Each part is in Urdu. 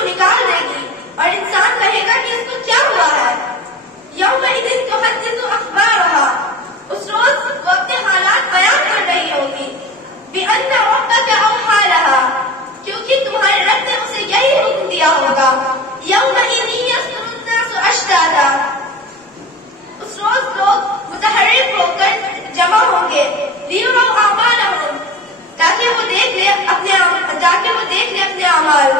کو نکال دے گی اور انسان کہے گا کہ اس کو کیا ہوا ہے. یومئذ تحدث اخبارها، اس روز وہ اپنے حالات بیان کر رہی ہوگی. بأن ربك اوحى لها، کیونکہ تمہارے رب نے اسے یہی حکم دیا ہوگا. یومئذ یصدر الناس اشتاتا، اس روز لوگ متحرک ہو کر جمع ہوں گے. لیروا اعمالهم، تاکہ وہ دیکھ لے اپنے اعمال.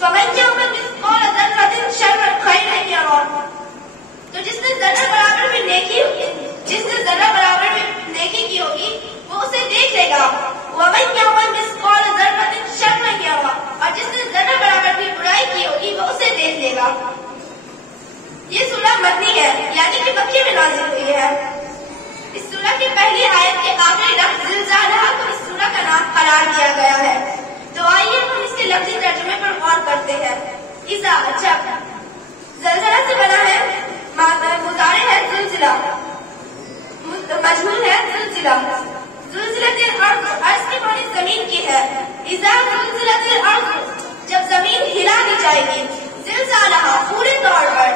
فمن یعمل مثقال ذرة شرا خیرا یرہ، تو جس نے ذرہ برابر میں نیکی کی ہوگی وہ اسے دیکھ لے گا. ومن یعمل مثقال ذرة شرا یرہ، اور جس نے ذرہ برابر بھی برائی کی ہوگی وہ اسے دیکھ لے گا. یہ سورہ مدنی ہے، یعنی کہ مکے میں نازل ہوئی ہے. اس سورہ کی پہلی آیت کے آخری لفظ زلزالہ کو اس سورہ کا نام قرار دیا گیا ہے. تو آئیے ہم اس کے لفظی ترجمے پر غور کرتے ہیں. اذا، جب. زلزلہ سے بنا ہے، مضارع ہے زلزلہ، مجهول ہے زلزلہ. زلزلت الارض، ارض کی معنی زمین کی ہے. اذا زلزلت الارض، جب زمین ہلا دی جائے گی. زلزالہ، پورے طور پر.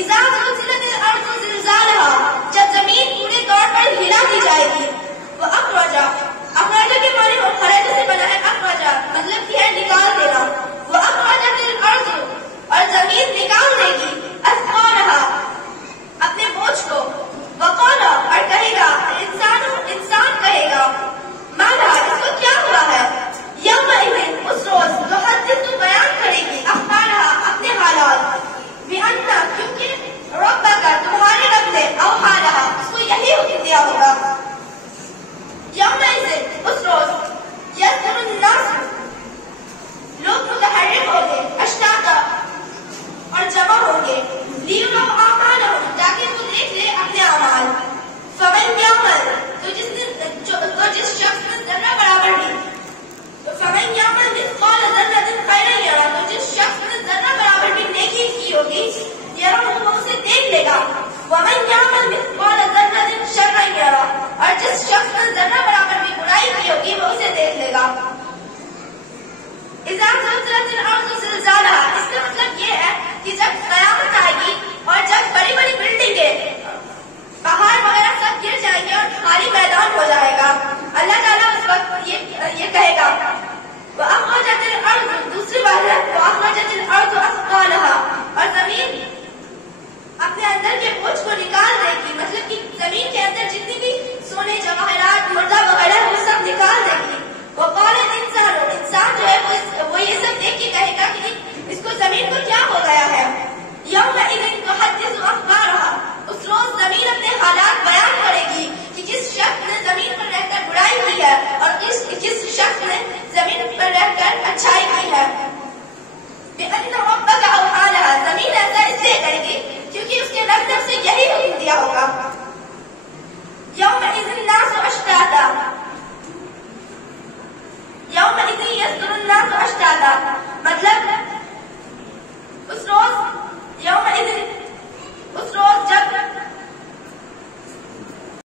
اذا زلزلت الارض زلزالہ، جب زمین پورے طور پر ہلا دی جائے گی. واخرج، اخراج کے معنی خرج سے بنا ہے اخراج، مطلب کہ ہے نکال دینا. واخرجت الارض، اور زمین نکال دے گی. اثقالها، اپنے بوجھ کو. وقال، اور کہے گا. انسان کہے گا. ماذا، اس کو کیا ہوا ہے. یومئذ، اس روز. تحدث، بیان کرے گی. اخبارها، اپنے حالات. بأن، کیونکہ ربک، تمہارے رب نے. اوحى لها، اس کو یہی حکم دیا ہوگا. یومئذ، اس روز. یصدر الناس، لوگ متحرک ہوں گے. اشتاتا، اور جمع ہوں گے. لیروا اعمالهم، تاکہ وہ دیکھ لے اپنے اعمال. فمن یعمل، تو جس شخص میں ذرہ برابر بھی. فمن یعمل مثقال ذرة خیرا یرہ، تو جس شخص نے ذرہ برابر بھی نیکی کی ہوگی. یرہ، وہ اسے دیکھ لے گا. ومن یعمل مثقال ذرة شرا یرہ، اور جس شخص نے ذرہ برابر بھی برائی کی ہوگی وہ اسے دیکھ لے گا. اذا زلزلت الارض زلزالہ، اس کا مطلب یہ ہے کہ جب قیامت آئے گی اور جب بڑی بڑی بلڈنگیں، پہاڑ وغیرہ سب گر جائیں گے اور خالی میدان ہو جائے گا. اللہ تعالیٰ اس وقت یہ کہے گا. وأخرجت الارض، دوسری بات ہے. وأخرجت الارض اثقالها، اور زمین اپنے اندر کے بوجھ کو نکال دے گی. مطلب کہ زمین کے اندر جتنی بھی سونے، جواہرات، مردہ وغیرہ وہ سب نکال دے گی. وقال الانسان، انسان جو ہے وہ یہ سب دیکھ کے کہے گا کہ اس کو زمین کو کیا ہو گیا ہے. یومئذ تحدث اخبارها، اس روز زمین اپنے حالات بیان کرے گی کہ کس شخص نے زمین پر رہ کر برائی کی ہے اور کس شخص نے زمین پر رہ کر اچھائی کی ہے. بأن ربك اوحى لها، زمین ایسا اس لیے کرے گی کیونکہ اس کے رب نے اسے یہی حکم دیا ہوگا.